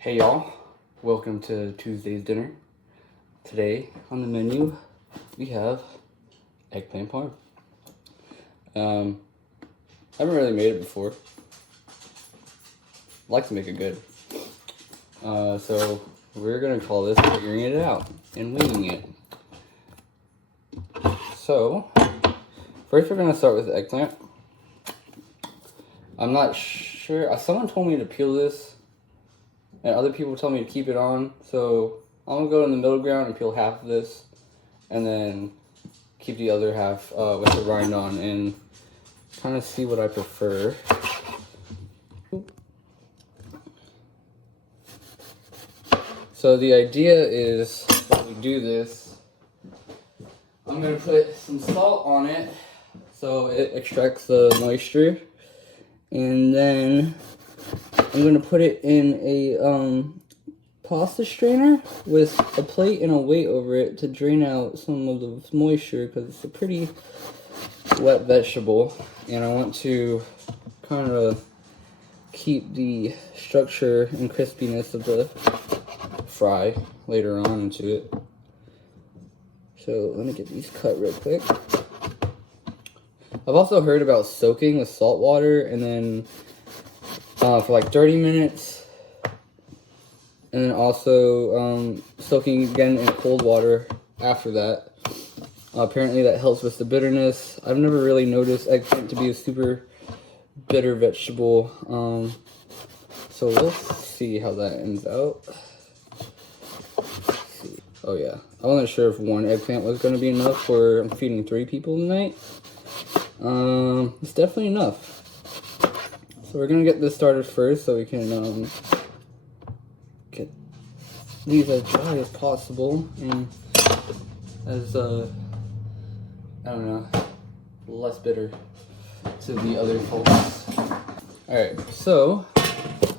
Hey y'all, welcome to Tuesday's dinner. Today on the menu we have eggplant parm. I haven't really made it before. I like to make it good. So we're gonna call this figuring it out and winging it. So first we're gonna start with the eggplant. I'm not sure, someone told me to peel this and other people tell me to keep it on, so I'm gonna go in the middle ground and peel half of this and then keep the other half with the rind on and kind of see what I prefer. So the idea is when we do this, I'm gonna put some salt on it so it extracts the moisture, and then I'm gonna put it in a pasta strainer with a plate and a weight over it to drain out some of the moisture because it's a pretty wet vegetable, and I want to kind of keep the structure and crispiness of the fry later on into it. So let me get these cut real quick. I've also heard about soaking with salt water and then for like 30 minutes, and then also soaking again in cold water after that. Apparently that helps with the bitterness. I've never really noticed eggplant to be a super bitter vegetable, so we'll see how that ends out. Oh yeah, I wasn't sure if one eggplant was going to be enough for I'm feeding 3 people tonight. It's definitely enough. So we're going to get this started first so we can get these as dry as possible and as, I don't know, less bitter to the other folks. Alright, so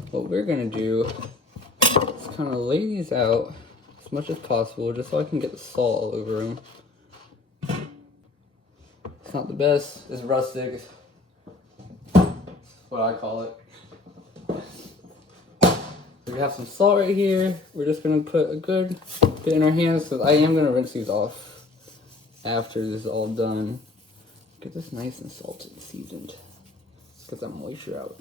what we're going to do is kind of lay these out as much as possible just so I can get the salt all over them. It's not the best, it's rustic. What I call it. So we have some salt right here. We're just gonna put a good bit in our hands because I am gonna rinse these off after this is all done. Get this nice and salted and seasoned. Get that moisture out.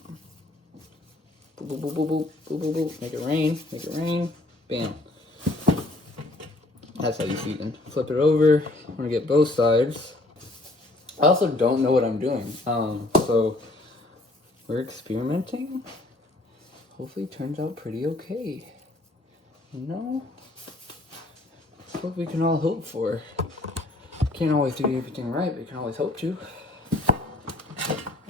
Boop, boop, boop, boop, boop, boop, boop, boop. Make it rain, make it rain. Bam. That's how you season. Flip it over. I'm gonna get both sides. I also don't know what I'm doing. So we're experimenting. Hopefully it turns out pretty okay. You know? That's what we can all hope for. Can't always do everything right, but you can always hope to.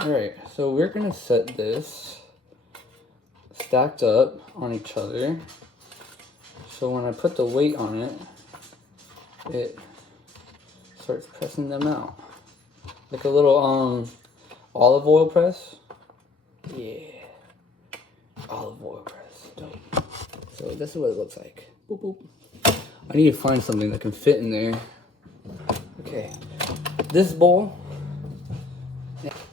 Alright, so we're gonna set this stacked up on each other. So when I put the weight on it, it starts pressing them out. Like a little olive oil press. Yeah, olive oil press. Dope. So this is what it looks like. Boop, boop. I need to find something that can fit in there. Okay, this bowl,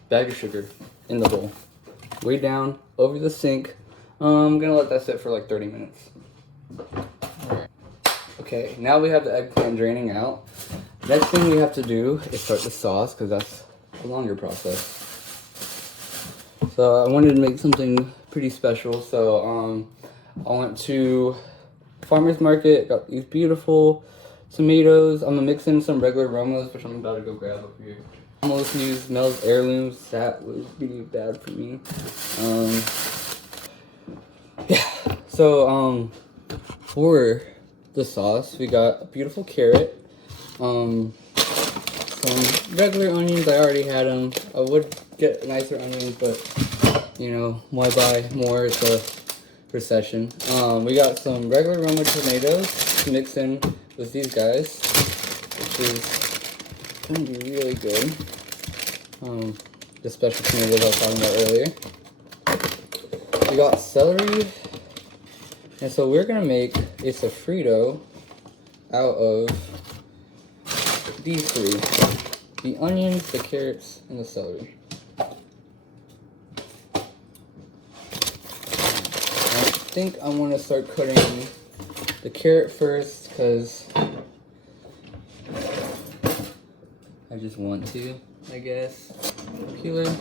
bag of sugar in the bowl, way down over the sink. I'm gonna let that sit for like 30 minutes. Alright. Okay, now we have the eggplant draining out. Next thing we have to do is start the sauce because that's a longer process. So I wanted to make something pretty special, so I went to farmer's market, got these beautiful tomatoes. I'm gonna mix in some regular Romos, which I'm about to go grab up here. I almost used Mel's heirlooms. That was really bad for me. Yeah, so for the sauce, we got a beautiful carrot, some regular onions. I already had them. I would get nicer onions, but you know, why buy more? It's a recession. We got some regular Roma tomatoes to mix in with these guys, which is gonna be really good. The special tomatoes I was talking about earlier. We got celery, and so we're gonna make a sofrito out of these 3: the onions, the carrots, and the celery. think I want to start cutting the carrot first because I just want to, I guess. Peeler.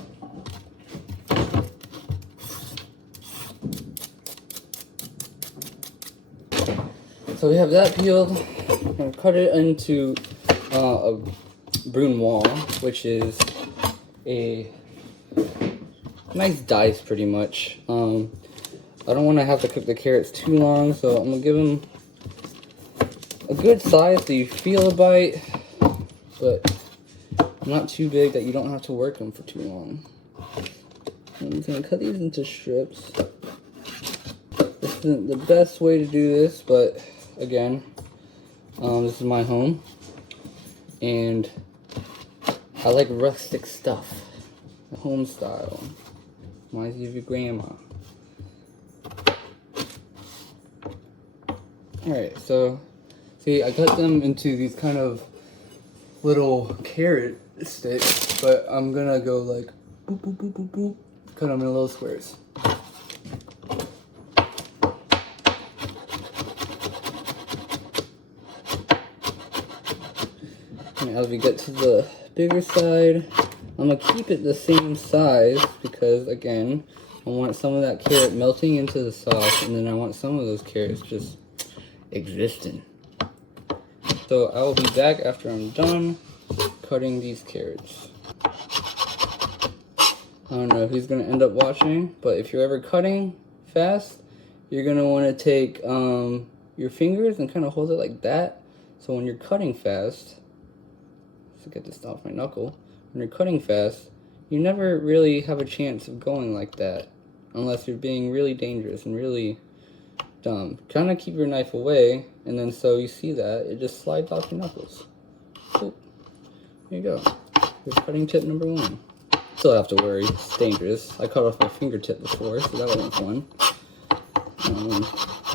So we have that peeled. I'm going to cut it into a brunoise, which is a nice dice pretty much. I don't want to have to cook the carrots too long, so I'm going to give them a good size so you feel a bite, but not too big that you don't have to work them for too long. I'm just going to cut these into strips. This isn't the best way to do this, but again, this is my home, and I like rustic stuff, home style. Reminds you of your grandma. Alright, so see, I cut them into these kind of little carrot sticks, but I'm gonna go like boop, boop, boop, boop, boop, cut them in little squares. And as we get to the bigger side, I'm gonna keep it the same size because, again, I want some of that carrot melting into the sauce, and then I want some of those carrots just existing. So I will be back after I'm done cutting these carrots. I don't know who's gonna end up watching, but if you're ever cutting fast, you're gonna want to take your fingers and kind of hold it like that. So when you're cutting fast, to get this off my knuckle, when you're cutting fast, you never really have a chance of going like that unless you're being really dangerous and really dumb. Kind of keep your knife away, and then so you see that, it just slides off your knuckles. Boop. There you go. Here's cutting tip number 1. Still have to worry, it's dangerous. I cut off my fingertip before, so that wasn't fun.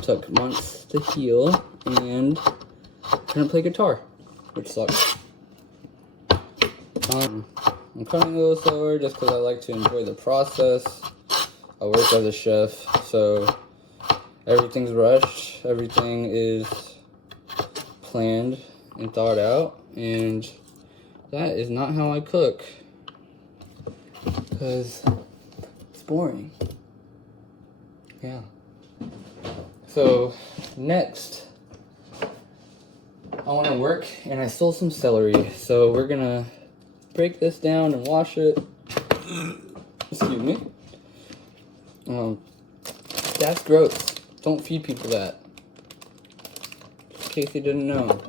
Took months to heal, and couldn't play guitar, which sucks. I'm cutting a little slower just because I like to enjoy the process. I work as a chef, so everything's rushed, everything is planned and thought out, and that is not how I cook, because it's boring. Yeah. So, next, I want to work, and I stole some celery, so we're gonna break this down and wash it. Excuse me. That's gross. Don't feed people that. In case you didn't know.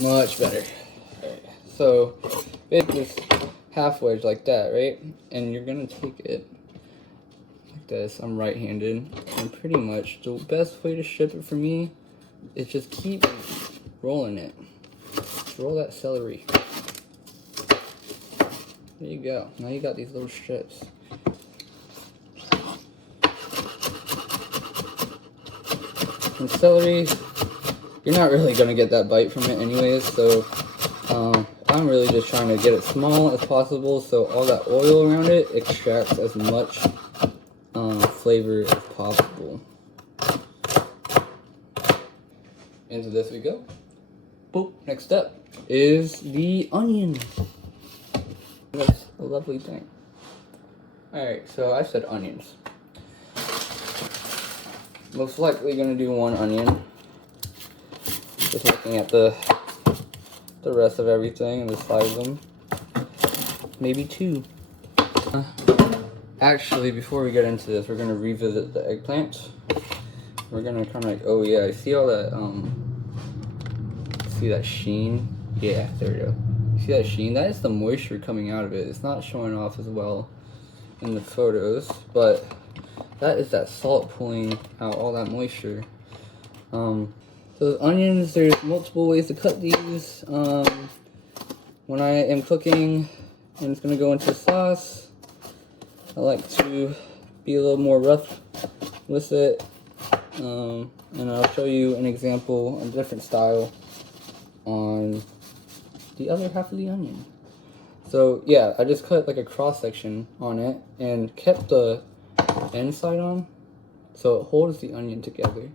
Much better. Alright, so bake this halfway like that, right? And you're gonna take it like this. I'm right-handed, and pretty much the best way to strip it for me is just keep rolling it. Just roll that celery. There you go. Now you got these little strips. And celery, you're not really going to get that bite from it anyways, so I'm really just trying to get it small as possible so all that oil around it extracts as much flavor as possible. Into this we go. Boop. Next up is the onion. That's a lovely thing. Alright, so I said onions. Most likely gonna do 1 onion. Just looking at the rest of everything and the size of them. Maybe 2. Actually, before we get into this, we're gonna revisit the eggplant. We're gonna kind of like, oh yeah, I see all that, see that sheen? Yeah, there we go. See that sheen? That is the moisture coming out of it. It's not showing off as well in the photos, but that is that salt pulling out all that moisture. So the onions, there's multiple ways to cut these. When I am cooking and it's gonna go into sauce, I like to be a little more rough with it. And I'll show you an example, a different style on the other half of the onion. So yeah, I just cut like a cross section on it and kept the inside on, so it holds the onion together.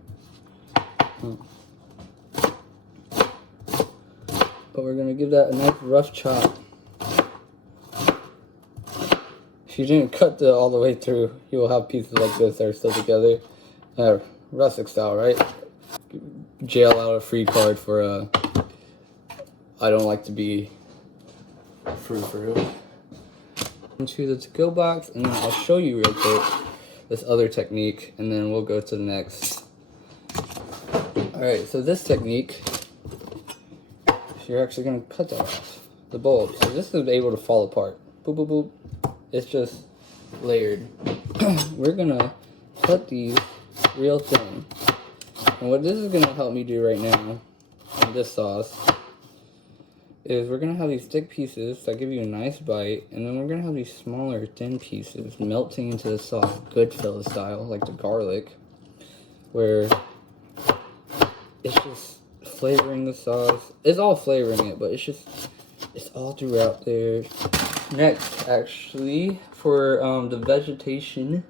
But we're gonna give that a nice rough chop. If you didn't cut all the way through, you will have pieces like this that are still together. Rustic style, right? Jail out a free card for I don't like to be frou-frou. Into the to-go box, and then I'll show you real quick this other technique, and then we'll go to the next. Alright, so this technique, you're actually going to cut that off, the bulb. So this is able to fall apart. Boop, boop, boop. It's just layered. We're going to cut these real thin. And what this is going to help me do right now, in this sauce, is we're going to have these thick pieces that give you a nice bite, and then we're going to have these smaller, thin pieces melting into the sauce, Goodfellas style, like the garlic, where it's just flavoring the sauce. It's all flavoring it, but it's all throughout there. Next, actually, for the vegetation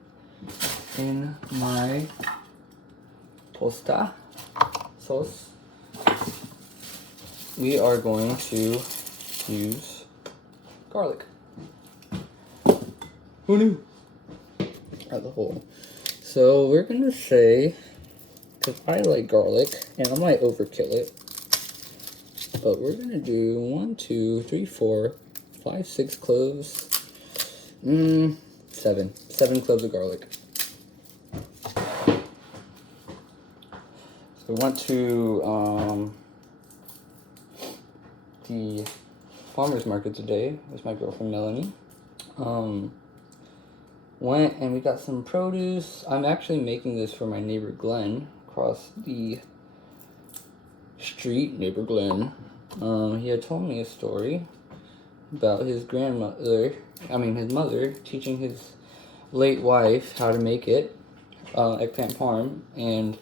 in my pasta sauce, we are going to use garlic. Who knew? At the whole. So we're gonna say, because I like garlic, and I might overkill it, but we're gonna do 1, 2, 3, 4, 5, 6 cloves. 7 cloves of garlic. So we went to the farmer's market today with my girlfriend Melanie. Went and we got some produce. I'm actually making this for my neighbor Glen across the street. Neighbor Glen. He had told me a story about his mother teaching his late wife how to make it, eggplant parm, and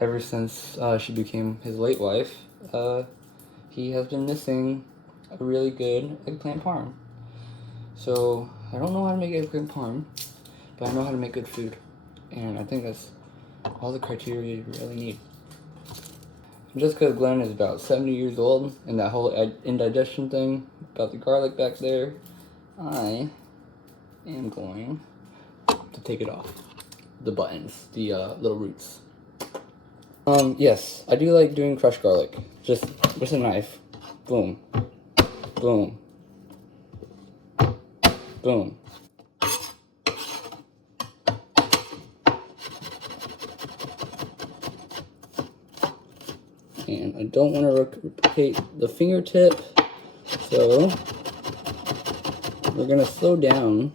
ever since she became his late wife, he has been missing a really good eggplant parm. So I don't know how to make eggplant parm, but I know how to make good food, and I think that's all the criteria you really need. Just because Glenn is about 70 years old, and that whole indigestion thing about the garlic back there, I am going to take it off. The buttons, the little roots. Yes, I do like doing crushed garlic. Just with a knife. Boom. Boom. Boom. And I don't want to replicate the fingertip, so we're going to slow down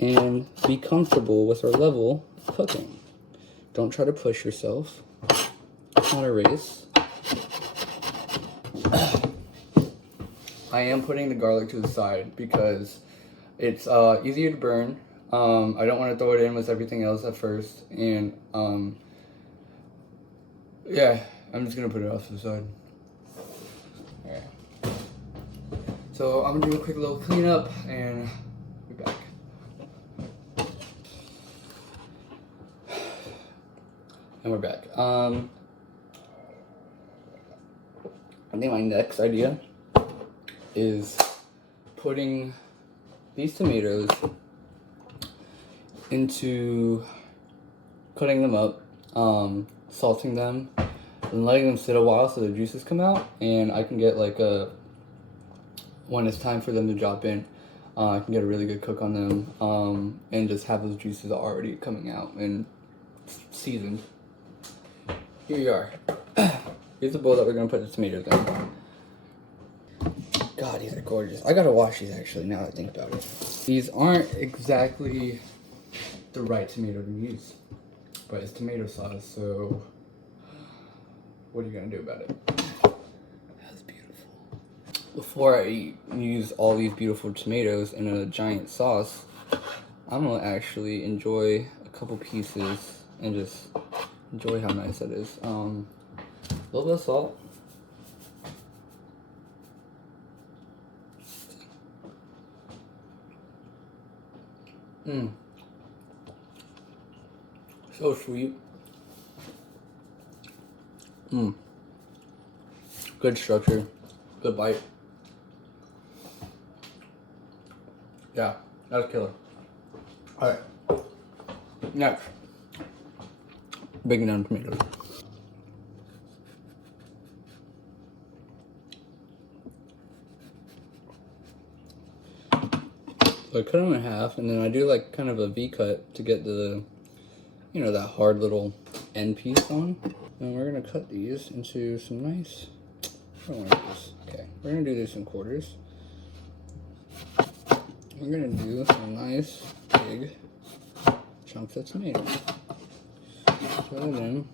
and be comfortable with our level of cooking. Don't try to push yourself. It's not a race. I am putting the garlic to the side because it's easier to burn. I don't want to throw it in with everything else at first, and yeah, I'm just gonna put it off to the side. Alright. So I'm gonna do a quick little cleanup and be back. And we're back. I think my next idea is putting these tomatoes into cutting them up, salting them, and letting them sit a while so the juices come out, and I can get like when it's time for them to drop in, I can get a really good cook on them, and just have those juices already coming out and seasoned. Here you are. Here's the bowl that we're gonna put the tomatoes in. God, these are gorgeous. I gotta wash these actually, now that I think about it. These aren't exactly the right tomato to use, but it's tomato sauce, so what are you gonna do about it? That's beautiful. Before I use all these beautiful tomatoes in a giant sauce, I'm gonna actually enjoy a couple pieces and just enjoy how nice that is. A little bit of salt. So sweet. Good structure. Good bite. Yeah, that's killer. Alright. Next. Bacon and tomatoes. So I cut them in half, and then I do like kind of a V cut to get the, you know, that hard little end piece on. And we're gonna cut these into some nice, I don't want to do this. Okay, we're gonna do this in quarters. We're gonna do some nice big chunks of tomato. Put it in.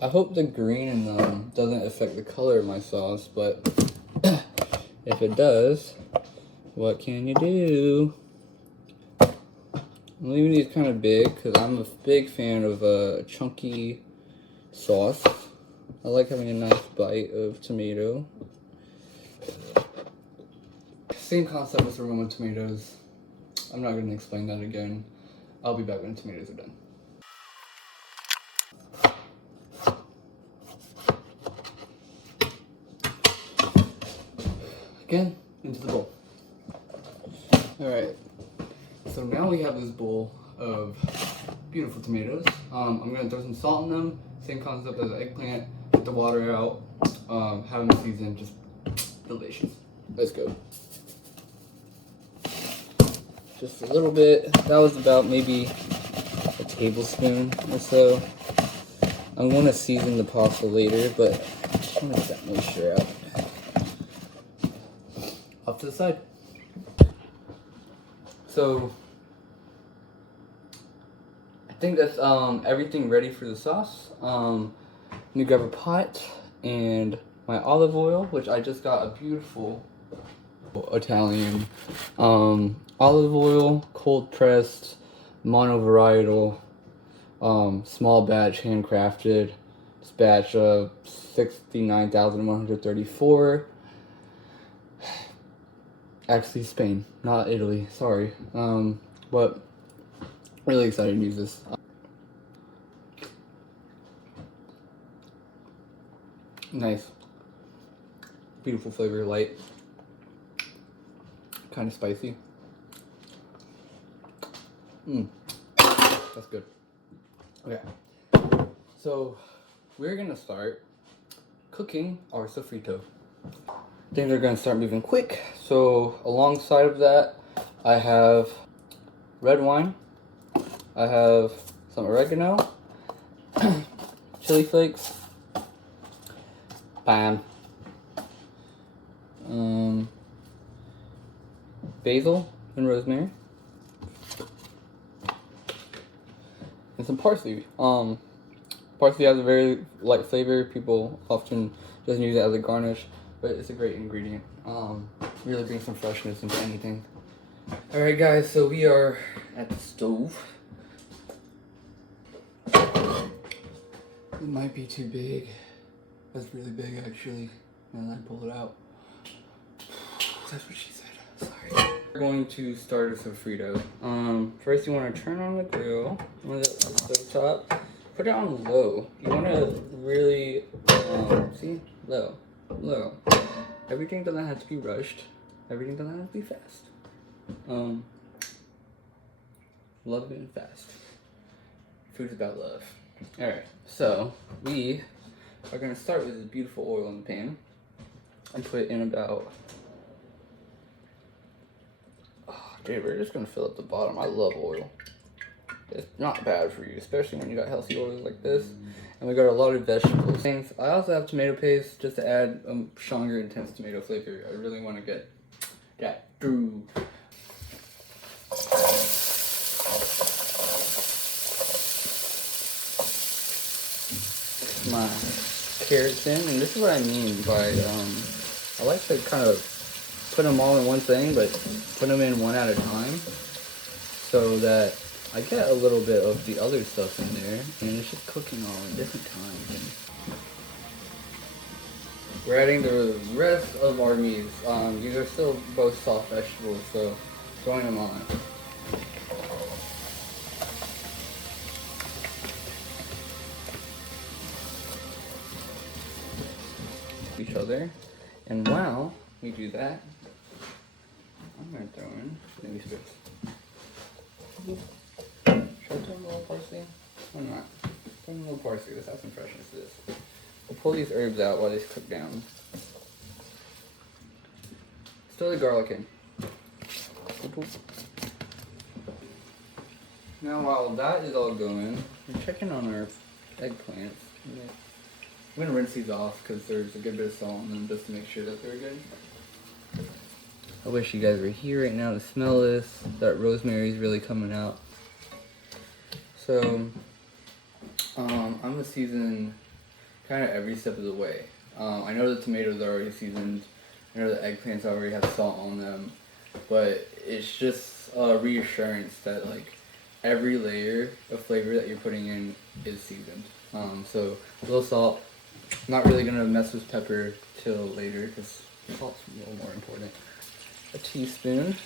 I hope the green in them doesn't affect the color of my sauce, but if it does, what can you do? I'm leaving these kind of big because I'm a big fan of chunky sauce. I like having a nice bite of tomato. Same concept with the Roman tomatoes. I'm not going to explain that again. I'll be back when the tomatoes are done. Again, into the bowl. Alright, so now we have this bowl of beautiful tomatoes. I'm going to throw some salt in them. Same concept as the eggplant. Get the water out. Have them seasoned. Just delicious. Let's go. Just a little bit. That was about maybe a tablespoon or so. I'm going to season the pasta later, but I just want to get that moisture out. Off to the side. So I think that's everything ready for the sauce. Let me grab a pot and my olive oil, which I just got a beautiful Italian olive oil, cold pressed, monovarietal, small batch, handcrafted. This batch of 69,134. Actually, Spain, not Italy. Sorry, but really excited to use this. Nice, beautiful flavor, light, kind of spicy. That's good. Okay, so we're gonna start cooking our sofrito. Things are gonna start moving quick. So alongside of that, I have red wine. I have some oregano, chili flakes, thyme, basil and rosemary, and some parsley. Parsley has a very light flavor. People often just use it as a garnish, but it's a great ingredient. Really brings some freshness into anything. Alright guys, so we are at the stove. It might be too big. That's really big actually. And then I pull it out. That's what she said. Sorry. We're going to start a sofrito. First you want to turn on the grill on the stove top. Put it on low. You want to really see? Low. Everything doesn't have to be rushed. Everything doesn't have to be fast. Love it and fast. Food is about love. Alright, so we are going to start with this beautiful oil in the pan and put in about, dude, we're just going to fill up the bottom. I love oil. It's not bad for you, especially when you got healthy oils like this. And we got a lot of vegetables. Things. I also have tomato paste just to add a stronger, intense tomato flavor. I really want to get that through. My carrots in, and this is what I mean by I like to kind of put them all in one thing, but put them in one at a time, so that I get a little bit of the other stuff in there, and it's just cooking all in different times. And we're adding the rest of our meats. These are still both soft vegetables, so throwing them on. to each other. And while we do that, I'm gonna throw in maybe strips. Should I throw in a little parsley? Why not? Throw in a little parsley. Let's add some freshness to this. We'll pull these herbs out while they cook down. Stir the garlic in. Now while that is all going, we're checking on our eggplants. I'm going to rinse these off because there's a good bit of salt in them just to make sure that they're good. I wish you guys were here right now to smell this. That rosemary is really coming out. So, I'm going to season kind of every step of the way. I know the tomatoes are already seasoned. I know the eggplants already have salt on them. But it's just a reassurance that like every layer of flavor that you're putting in is seasoned. So a little salt. I'm not really gonna mess with pepper till later because salt's a little more important. A teaspoon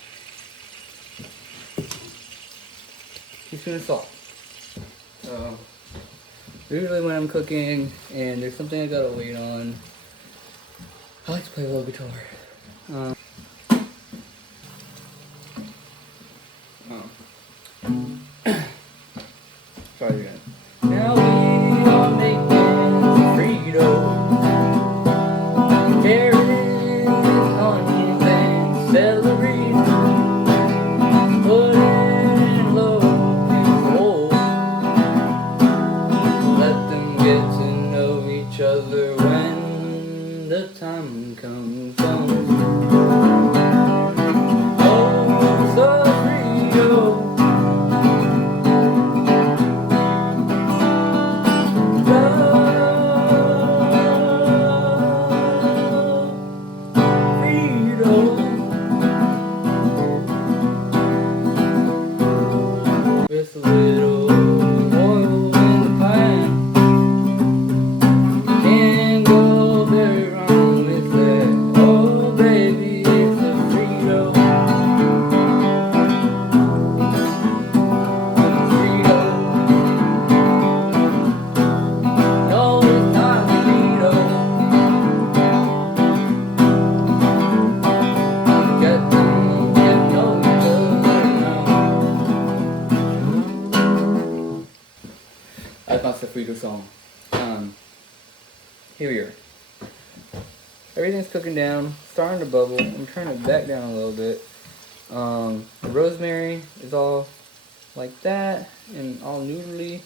of salt. So usually when I'm cooking and there's something I gotta wait on, I like to play a little guitar. Try it again. Now we are making Frito, carrots, onions, and celery. Put in low fuel. Let them get to know each other when the time comes on. Oh, so Frito. With a little oil in the pan, can't go very wrong with that. Oh baby, it's a Frito. Frito. No, it's not Frito. Get them, get know each other now. That's my Frito song. Here we are. Everything's cooking down, starting to bubble. I'm turning it back down a little bit. The rosemary is all like that and all noodly.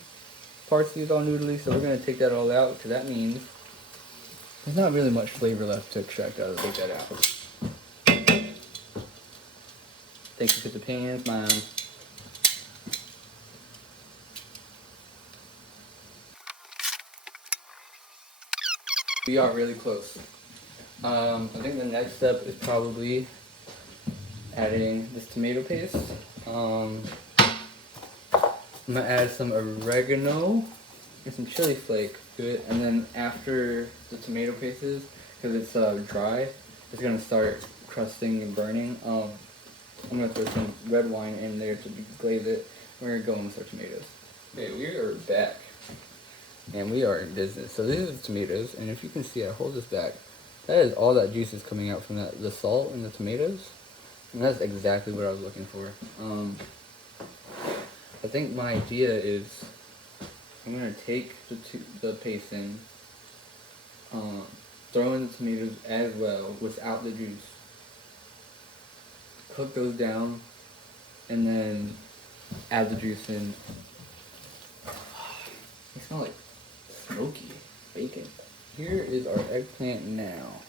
Parsley is all noodly, so we're gonna take that all out because that means there's not really much flavor left to extract out. Take that out. Thank you for the pans, Mom. We are really close. I think the next step is probably adding this tomato paste. I'm gonna add some oregano and some chili flake to it, and then after the tomato paste is, because it's dry, it's gonna start crusting and burning. I'm gonna throw some red wine in there to glaze it. We're gonna go in with our tomatoes. Okay, we are back. And we are in business. So these are the tomatoes, and if you can see, I hold this back. That is all that juice is coming out from the salt and the tomatoes. And that's exactly what I was looking for. I think my idea is I'm gonna take the paste in, throw in the tomatoes as well without the juice. Cook those down, and then add the juice in. They smell like smoky bacon. Here is our eggplant now.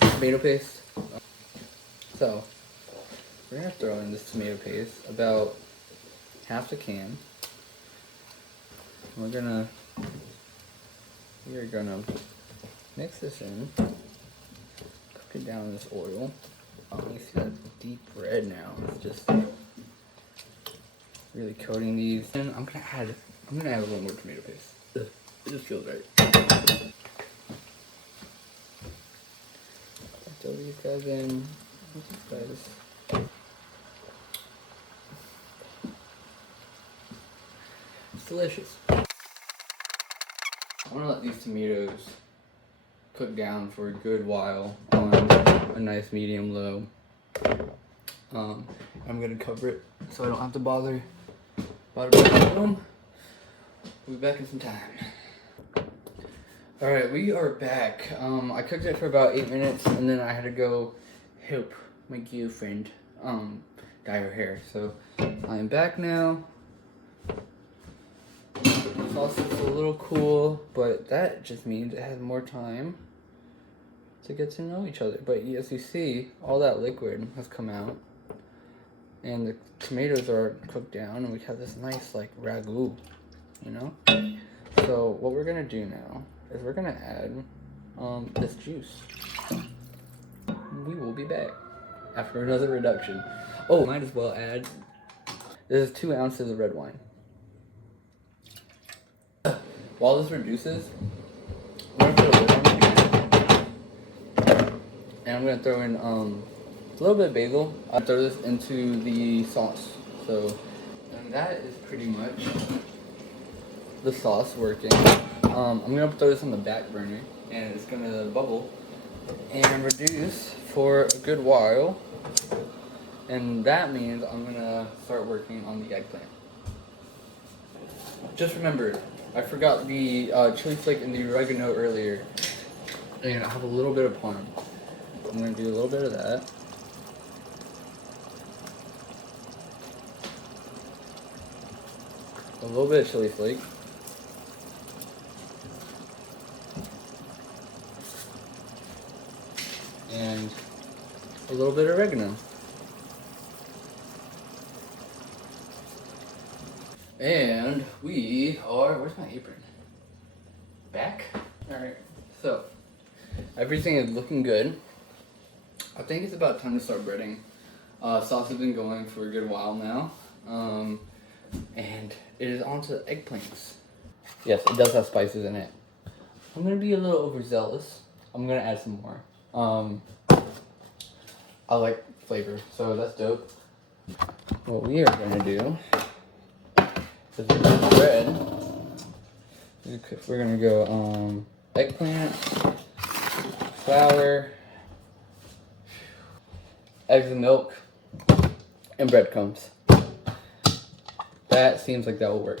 Tomato paste. So we're gonna throw in this tomato paste, about half the can. We are gonna mix this in, cook it down in this oil. You see that deep red now. It's just really coating these. And I'm gonna add a little more tomato paste. It just feels right. Throw these guys in. It's delicious. I want to let these tomatoes cook down for a good while on a nice medium low. I'm gonna cover it so I don't have to bother. Boom. We'll be back in some time. Alright, we are back. I cooked it for about 8 minutes and then I had to go help my girlfriend dye her hair. So I am back now. The sauce is a little cool, but that just means it has more time to get to know each other. But as you see, all that liquid has come out and the tomatoes are cooked down and we have this nice like ragu, you know? So what we're gonna do now is we're gonna add this juice. We will be back after another reduction. Oh, might as well add, this is 2 ounces of red wine. While this reduces, I'm gonna put a lid on it, and I'm gonna throw in a little bit of basil. I'll throw this into the sauce. So, and that is pretty much the sauce working. I'm gonna throw this on the back burner, and it's gonna bubble and reduce for a good while. And that means I'm gonna start working on the eggplant. Just remember, I forgot the chili flake and the oregano earlier. And I have a little bit of parm. I'm gonna do a little bit of that. A little bit of chili flake. And a little bit of oregano. And we are, where's my apron? Back? Alright, so everything is looking good. I think it's about time to start breading. Sauce has been going for a good while now. And it is on to the eggplants. Yes, it does have spices in it. I'm gonna be a little overzealous. I'm gonna add some more. I like flavor, so that's dope. What we are gonna do is we're gonna bread. We're gonna go eggplant, flour, eggs and milk, and breadcrumbs. That seems like that will work.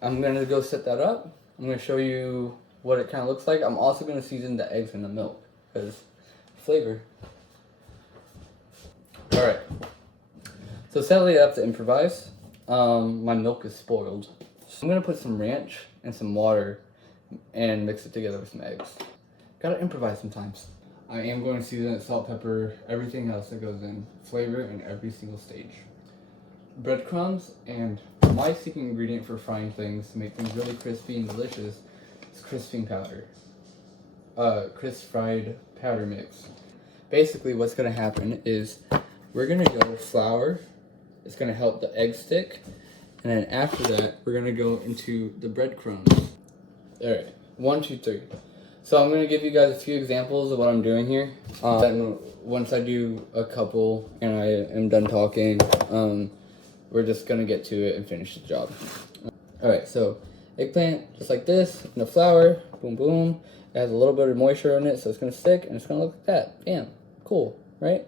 I'm gonna go set that up. I'm gonna show you what it kind of looks like. I'm also gonna season the eggs and the milk because flavor. All right. So sadly, I have to improvise. My milk is spoiled. So I'm gonna put some ranch and some water and mix it together with some eggs. Gotta improvise sometimes. I am going to season it, salt, pepper, everything else that goes in, flavor in every single stage. Breadcrumbs, and my secret ingredient for frying things to make things really crispy and delicious is crisping powder. Crisp fried powder mix. Basically what's gonna happen is we're gonna go flour. It's gonna help the egg stick. And then after that, we're gonna go into the breadcrumbs. All right, 1, 2, 3. So I'm gonna give you guys a few examples of what I'm doing here. And once I do a couple and I am done talking, we're just gonna get to it and finish the job. All right, so eggplant, just like this, in the flour, boom, boom. It has a little bit of moisture in it, so it's gonna stick and it's gonna look like that. Bam, cool, right?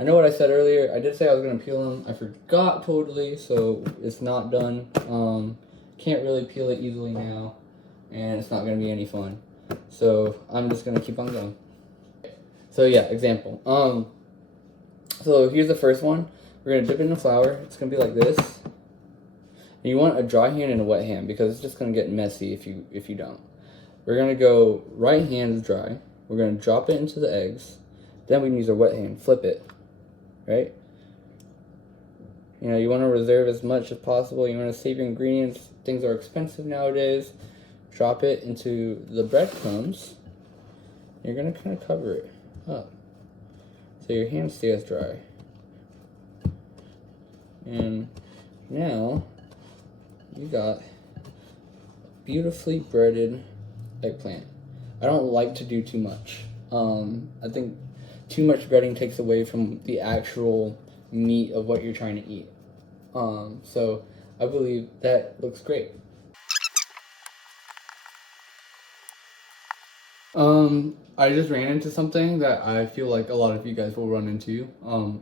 I know what I said earlier. I did say I was gonna peel them. I forgot totally, so it's not done. Can't really peel it easily now, and it's not gonna be any fun. So I'm just gonna keep on going. So yeah, example. So here's the first one. We're gonna dip it in the flour. It's gonna be like this. And you want a dry hand and a wet hand because it's just gonna get messy if you don't. We're gonna go right hand is dry. We're gonna drop it into the eggs. Then we can use our wet hand, flip it, right? You know, you want to reserve as much as possible. You want to save your ingredients. Things are expensive nowadays. Drop it into the breadcrumbs. You're going to kind of cover it up so your hand stays dry. And now you got beautifully breaded eggplant. I don't like to do too much. I think too much breading takes away from the actual meat of what you're trying to eat. So I believe that looks great. I just ran into something that I feel like a lot of you guys will run into.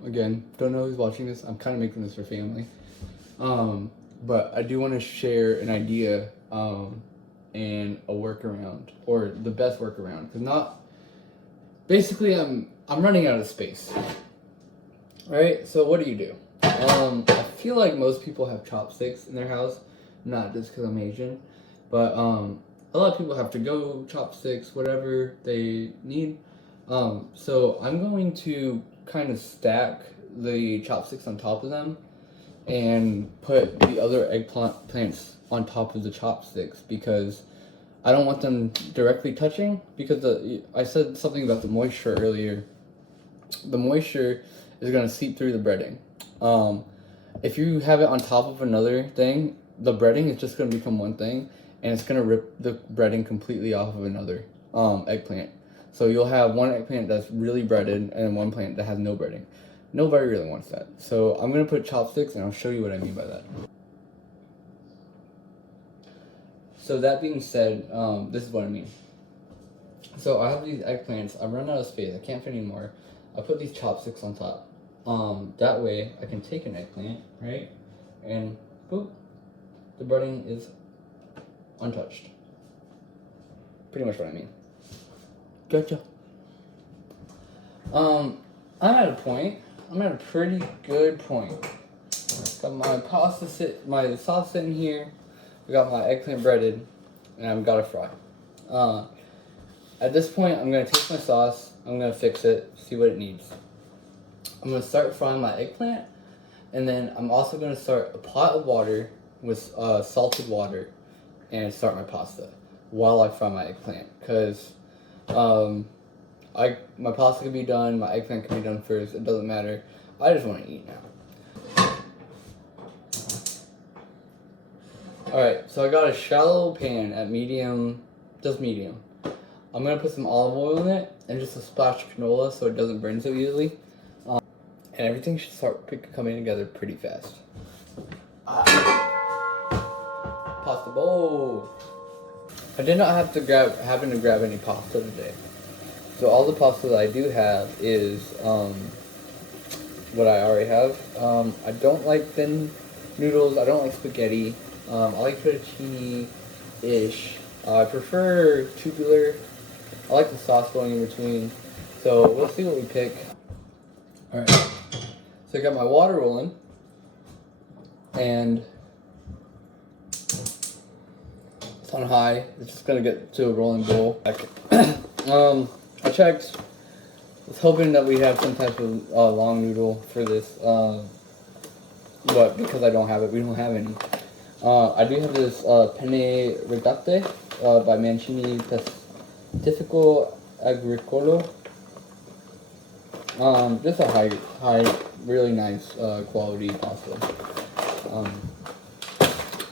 Again, don't know who's watching this. I'm kind of making this for family. But I do want to share an idea, and a workaround, or the best workaround. Cause not, basically I'm running out of space. Right? So what do? I feel like most people have chopsticks in their house, not just because I'm Asian, but a lot of people have to go chopsticks, whatever they need. So I'm going to kind of stack the chopsticks on top of them and put the other eggplant plants on top of the chopsticks because I don't want them directly touching because I said something about the moisture earlier. The moisture is going to seep through the breading. If you have it on top of another thing, the breading is just going to become one thing, and it's going to rip the breading completely off of another eggplant. So you'll have one eggplant that's really breaded and one plant that has no breading. Nobody really wants that. So I'm going to put chopsticks, and I'll show you what I mean by that. So that being said, this is what I mean. So I have these eggplants. I've run out of space. I can't fit any more. I put these chopsticks on top. That way I can take an eggplant, right? And boop, the breading is untouched. Pretty much what I mean. Gotcha. I'm at a point. I'm at a pretty good point. Got my my sauce sitting here. I got my eggplant breaded, and I've got to fry. At this point, I'm gonna take my sauce. I'm gonna fix it, see what it needs. I'm gonna start frying my eggplant, and then I'm also gonna start a pot of water with salted water, and start my pasta while I fry my eggplant. Cause my pasta can be done, my eggplant can be done first. It doesn't matter. I just want to eat now. All right, so I got a shallow pan at medium, just medium. I'm gonna put some olive oil in it and just a splash of canola so it doesn't burn so easily. And everything should start coming together pretty fast. Pasta bowl. I did not happen to grab any pasta today. So all the pasta that I do have is what I already have. I don't like thin noodles. I don't like spaghetti. I like fettuccine-ish. I prefer tubular. I like the sauce going in between. So we'll see what we pick. Alright. So I got my water rolling. And it's on high. It's just gonna get to a rolling boil. I checked. Was hoping that we have some type of long noodle for this. But because I don't have it, we don't have any. I do have this penne redutte by Mancini Pacifico Agricolo. Just a high, really nice quality pasta.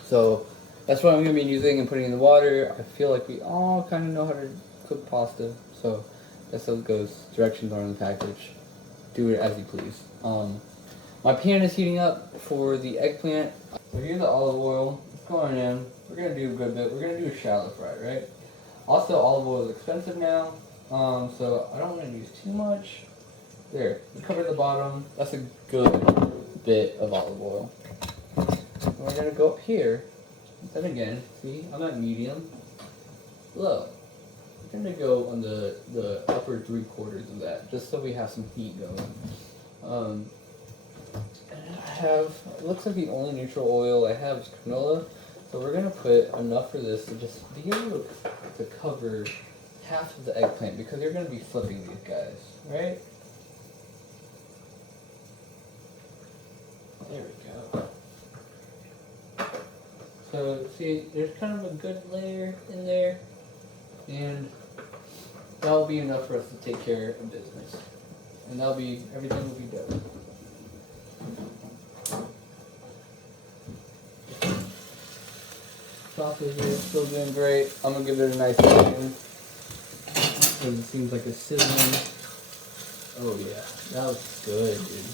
So that's what I'm gonna be using and putting in the water. I feel like we all kind of know how to cook pasta, so that's how it goes. Directions are on the package. Do it as you please. My pan is heating up for the eggplant. So here's the olive oil. It's going in. We're gonna do a good bit. We're gonna do a shallow fry, right? Also, olive oil is expensive now, so I don't want to use too much. There, we covered the bottom. That's a good bit of olive oil. And we're gonna go up here. Then again, see, I'm at medium, low. We're gonna go on the upper 3/4 of that, just so we have some heat going. I have, it looks like the only neutral oil I have is canola, so we're gonna put enough for this to just be able to cover half of the eggplant because you're gonna be flipping these guys, right? There we go. So see, there's kind of a good layer in there, and that'll be enough for us to take care of business, and everything will be done. Sausage is still doing great. I'm gonna give it a nice spin because it seems like it's sizzling. Oh yeah, that was good, dude.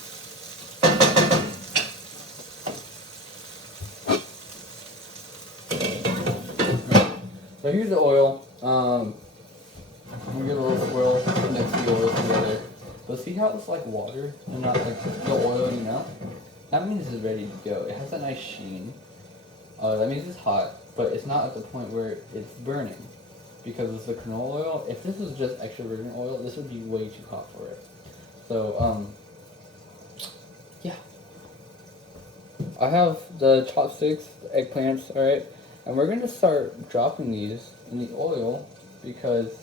So here's the oil. I'm gonna get a little swirl mix the oils together. But see how it's like water and not like the oil, you know? That means it's ready to go. It has a nice sheen. That means it's hot, but it's not at the point where it's burning. Because it's the canola oil. If this was just extra virgin oil, this would be way too hot for it. So, yeah. I have the chopsticks, the eggplants, alright? And we're gonna start dropping these in the oil because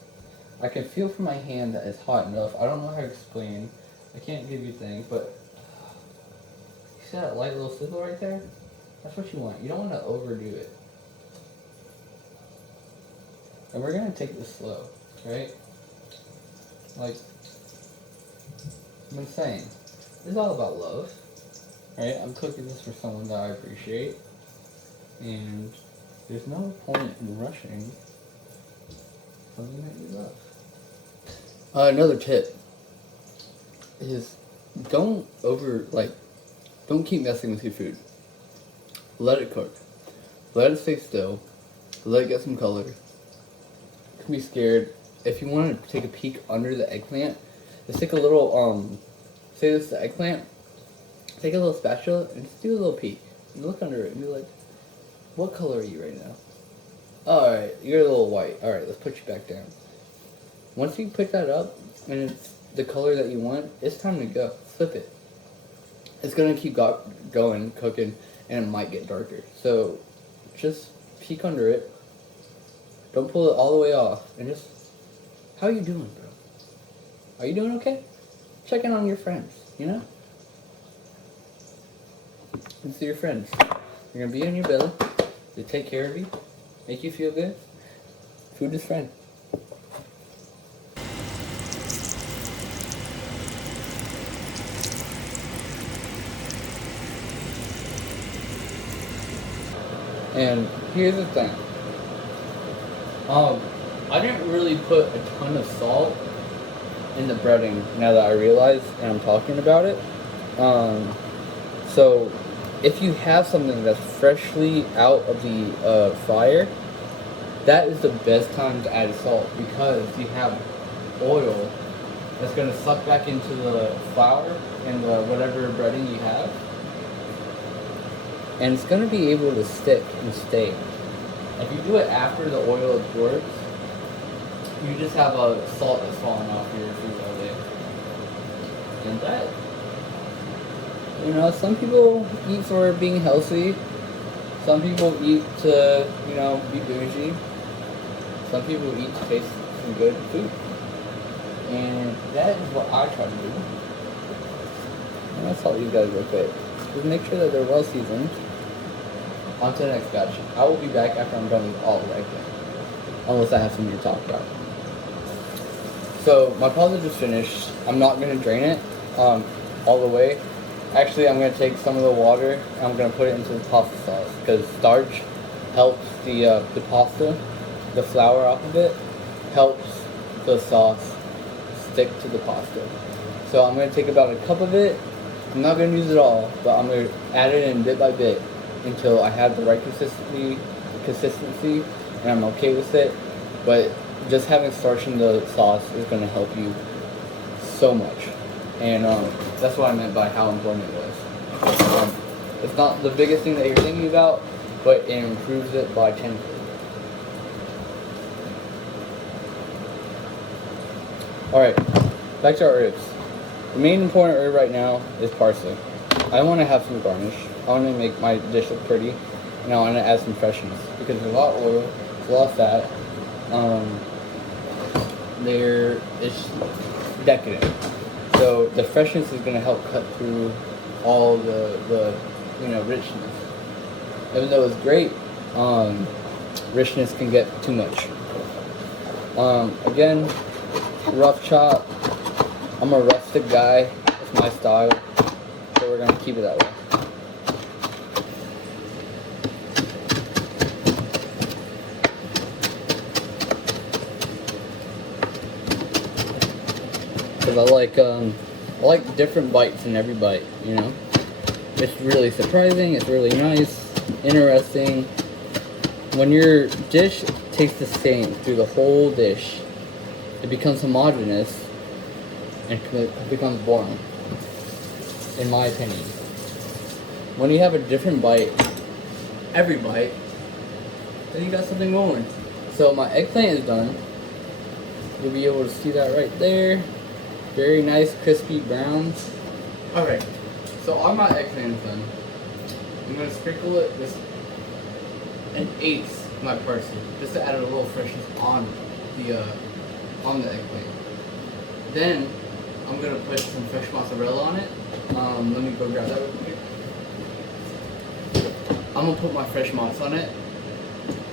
I can feel from my hand that it's hot enough. I don't know how to explain. I can't give you things, but you see that light little sizzle right there? That's what you want. You don't want to overdo it. And we're gonna take this slow, right? Like I've been saying, it's all about love, right? I'm cooking this for someone that I appreciate, and there's no point in rushing something that you love. Another tip is don't keep messing with your food. Let it cook. Let it stay still. Let it get some color. Don't be scared. If you want to take a peek under the eggplant, just take a little, say this is the eggplant, take a little spatula and just do a little peek. And look under it and be like, what color are you right now? Alright, you're a little white. Alright, let's put you back down. Once you pick that up and it's the color that you want, it's time to go. Flip it. It's going to keep going, cooking, and it might get darker. So just peek under it. Don't pull it all the way off. And just, how you doing, bro? Are you doing okay? Check in on your friends, you know? And see your friends. They're going to be in your belly. They take care of you. Make you feel good. Food is friend. And here's the thing. I didn't really put a ton of salt in the breading now that I realize and I'm talking about it. So if you have something that's freshly out of the fryer, that is the best time to add salt because you have oil that's going to suck back into the flour and the whatever breading you have. And it's going to be able to stick and stay. If you do it after the oil absorbs, you just have a salt that's falling off your food all day. And that, you know, some people eat for being healthy. Some people eat to, you know, be bougie. Some people eat to taste some good food. And that is what I try to do. And I'll salt these guys real quick. Just make sure that they're well seasoned. On to the next batch. I will be back after I'm done with all the eggplant. Unless I have something to talk about. So, my pasta just finished. I'm not going to drain it all the way. Actually, I'm going to take some of the water and I'm going to put it into the pasta sauce. Because starch helps the pasta, the flour off of it, helps the sauce stick to the pasta. So, I'm going to take about a cup of it. I'm not going to use it all, but I'm going to add it in bit by bit until I have the right consistency and I'm okay with it. But just having starch in the sauce is going to help you so much. And that's what I meant by how important it was. It's not the biggest thing that you're thinking about, but it improves it by tenfold. Alright, back to our herbs. The main important herb right now is parsley. I want to have some garnish. I want to make my dish look pretty, and I want to add some freshness because there's a lot of oil, there's a lot of fat. It's decadent. So the freshness is going to help cut through all the richness. Even though it's great, richness can get too much. Again, rough chop. I'm a rustic guy. It's my style. So we're going to keep it that way. Because I like different bites in every bite, you know? It's really surprising, it's really nice, interesting. When your dish tastes the same through the whole dish, it becomes homogeneous and it becomes boring, in my opinion. When you have a different bite, every bite, then you got something going. So my eggplant is done. You'll be able to see that right there. Very nice, crispy brown. Alright, so all my eggplant is done. I'm going to sprinkle it with an eighth of my parsley, just to add a little freshness on the eggplant. Then I'm going to put some fresh mozzarella on it. Let me go grab that real quick. I'm going to put my fresh mozz on it,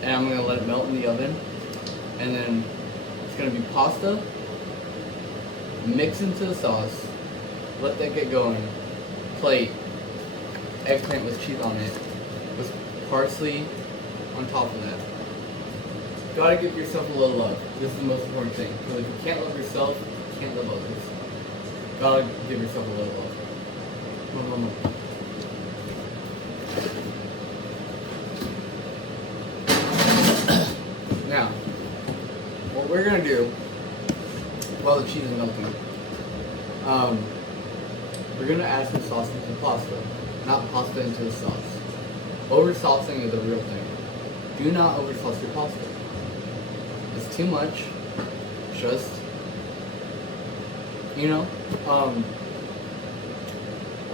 and I'm going to let it melt in the oven. And then it's going to be pasta, mix into the sauce, let that get going, plate, eggplant with cheese on it, with parsley on top of that. Gotta give yourself a little love. This is the most important thing. Because if you can't love yourself, you can't love others. Gotta give yourself a little love. Now, what we're gonna do while the cheese is melting, we're gonna add some sauce into the pasta, not pasta into the sauce. Over saucing is a real thing. Do not over sauce your pasta. It's too much. Just, you know, a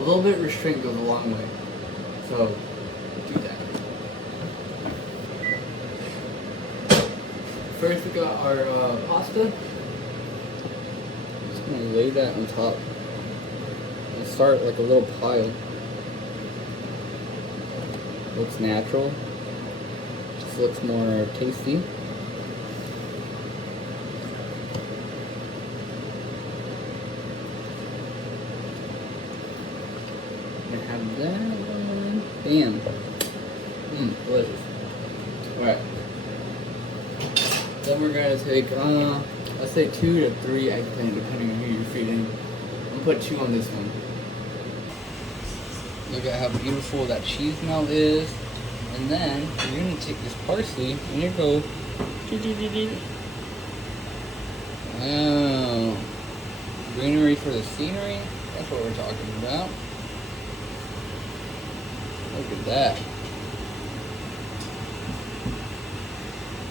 little bit of restraint goes a long way. So, do that. First we got our pasta. Just gonna lay that on top and start like a little pile. Looks natural. Just looks more tasty. Gonna have that one. Bam. Delicious. Alright. Then we're gonna take, let's say 2 to 3 eggplant, depending on who you're feeding. I'm gonna put 2 on this one. Look at how beautiful that cheese melt is. And then you're gonna take this parsley and you go. Wow. Greenery for the scenery. That's what we're talking about. Look at that.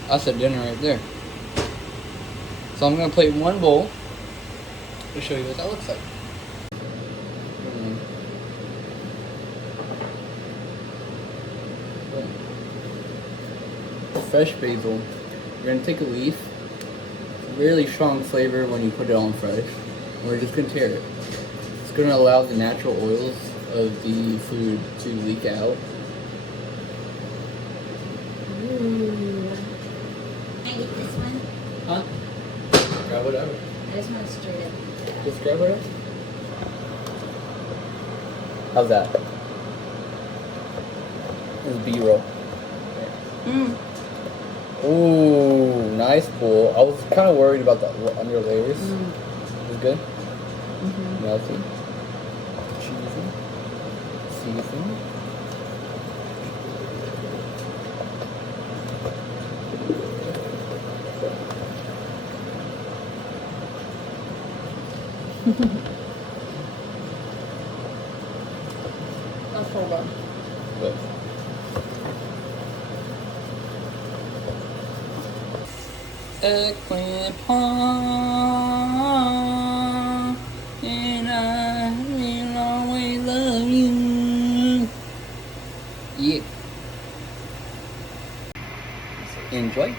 That's a dinner right there. So I'm gonna plate one bowl to show you what that looks like. Fresh basil. We're gonna take a leaf. Really strong flavor when you put it on fresh. We're just gonna tear it. It's gonna allow the natural oils of the food to leak out. I eat this one. Huh? Grab whatever. I just want it straight up. Just grab whatever. How's that? This is B-roll. Ooh, nice pull. I was kind of worried about the under layers. It was good. Melty. Cheesy. Seasoned. That's so good. Good. Eggplant parm, and I will always love you. Yeah. Enjoy.